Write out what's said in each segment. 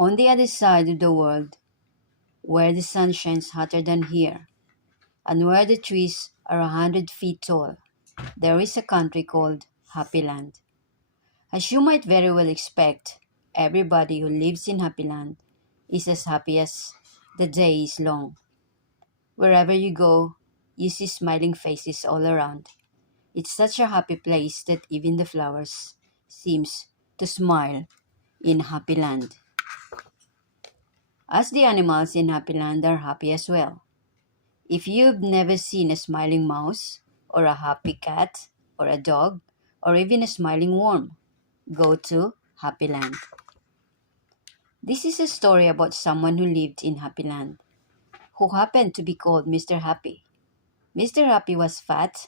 On the other side of the world, where the sun shines hotter than here, and where the trees are 100 feet tall, there is a country called Happy Land. As you might very well expect, everybody who lives in Happy Land is as happy as the day is long. Wherever you go, you see smiling faces all around. It's such a happy place that even the flowers seems to smile in Happy Land. As the animals in Happy Land are happy as well. If you've never seen a smiling mouse, or a happy cat, or a dog, or even a smiling worm, go to Happy Land. This is a story about someone who lived in Happy Land, who happened to be called Mr. Happy. Mr. Happy was fat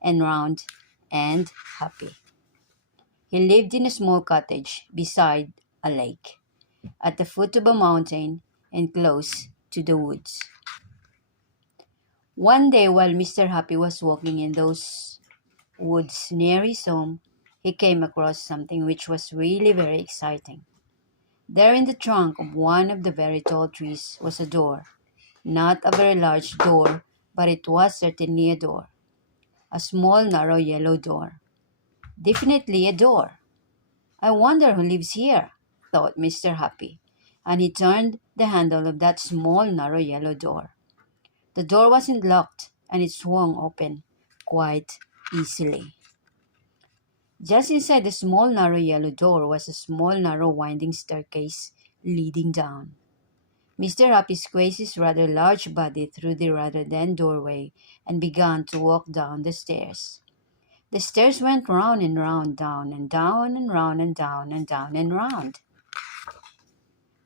and round and happy. He lived in a small cottage beside a lake, at the foot of a mountain and close to the woods. One day, while Mr. Happy was walking in those woods near his home, he came across something which was really very exciting. There in the trunk of one of the very tall trees was a door. Not a very large door, but it was certainly a door. A small, narrow yellow door. Definitely a door. I wonder who lives here, thought Mr. Happy, and he turned the handle of that small, narrow yellow door. The door wasn't locked, and it swung open quite easily. Just inside the small, narrow yellow door was a small, narrow, winding staircase leading down. Mr. Happy squeezed his rather large body through the rather thin doorway and began to walk down the stairs. The stairs went round and round, down and down and round and down and down and round.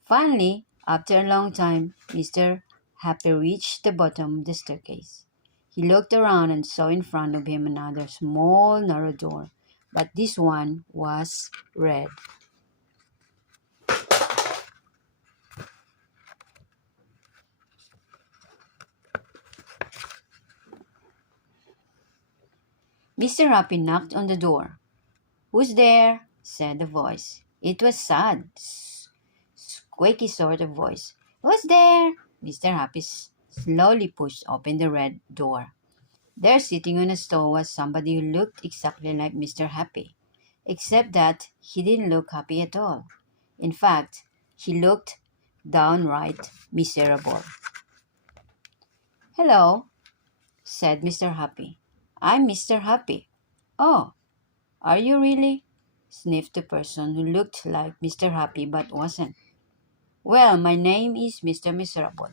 Finally, after a long time, Mr. Happy reached the bottom of the staircase. He looked around and saw in front of him another small, narrow door, but this one was red. Mr. Happy knocked on the door. "Who's there?" said the voice. It was sad, squeaky sort of voice. "Who's there?" Mr. Happy slowly pushed open the red door. There, sitting on a stool, was somebody who looked exactly like Mr. Happy, except that he didn't look happy at all. In fact, he looked downright miserable. "Hello," said Mr. Happy. "I'm Mr. Happy." "Oh, are you really?" sniffed the person who looked like Mr. Happy but wasn't. "Well, my name is Mr. Miserable,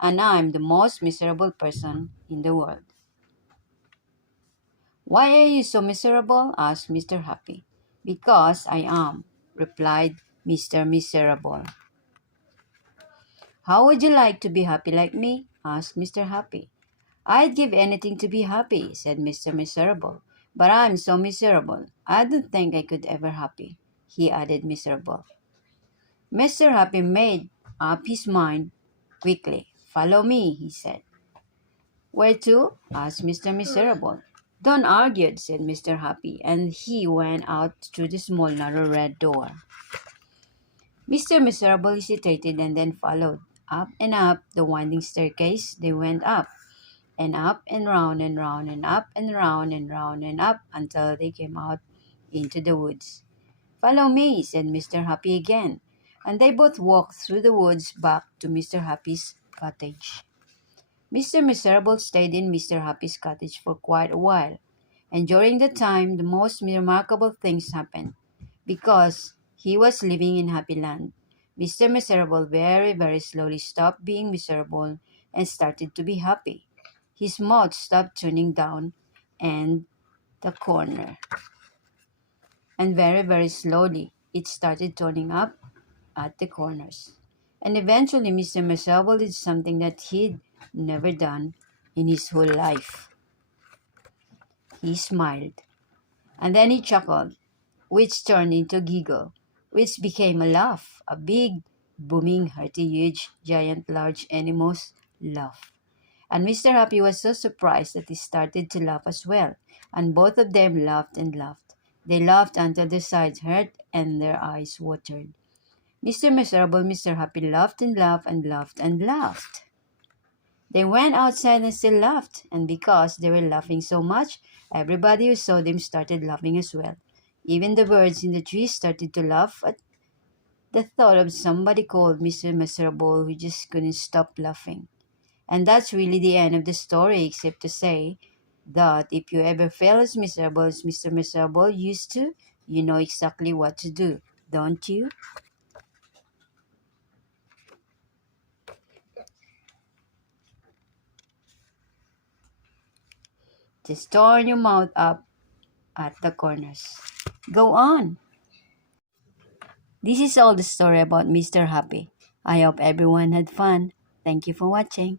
and I'm the most miserable person in the world." "Why are you so miserable?" asked Mr. Happy. "Because I am," replied Mr. Miserable. "How would you like to be happy like me?" asked Mr. Happy. "I'd give anything to be happy," said Mr. Miserable. "But I'm so miserable, I don't think I could ever happy," he added miserable. Mr. Happy made up his mind quickly. "Follow me," he said. "Where to?" asked Mr. Miserable. "Don't argue," said Mr. Happy, and he went out through the small narrow red door. Mr. Miserable hesitated and then followed. Up and up the winding staircase they went up and round and round and up and round and round and up until they came out into the woods. "Follow me," said Mr. Happy again, and they both walked through the woods back to Mr. Happy's cottage. Mr. Miserable stayed in Mr. Happy's cottage for quite a while, and during the time the most remarkable things happened. Because he was living in Happy Land, Mr. Miserable very, very slowly stopped being miserable and started to be happy. His mouth stopped turning down and the corner, and very, very slowly it started turning up at the corners. And eventually Mr. Miserable did something that he'd never done in his whole life. He smiled, and then he chuckled, which turned into a giggle, which became a laugh, a big, booming, hearty, huge, giant, large animal's laugh. And Mr. Happy was so surprised that he started to laugh as well, and both of them laughed and laughed. They laughed until their sides hurt and their eyes watered. Mr. Miserable, Mr. Happy laughed and laughed and laughed and laughed. They went outside and still laughed, and because they were laughing so much, everybody who saw them started laughing as well. Even the birds in the trees started to laugh at the thought of somebody called Mr. Miserable who just couldn't stop laughing. And that's really the end of the story, except to say that if you ever feel as miserable as Mr. Miserable used to, you know exactly what to do, don't you? Just turn your mouth up at the corners. Go on. This is all the story about Mr. Happy. I hope everyone had fun. Thank you for watching.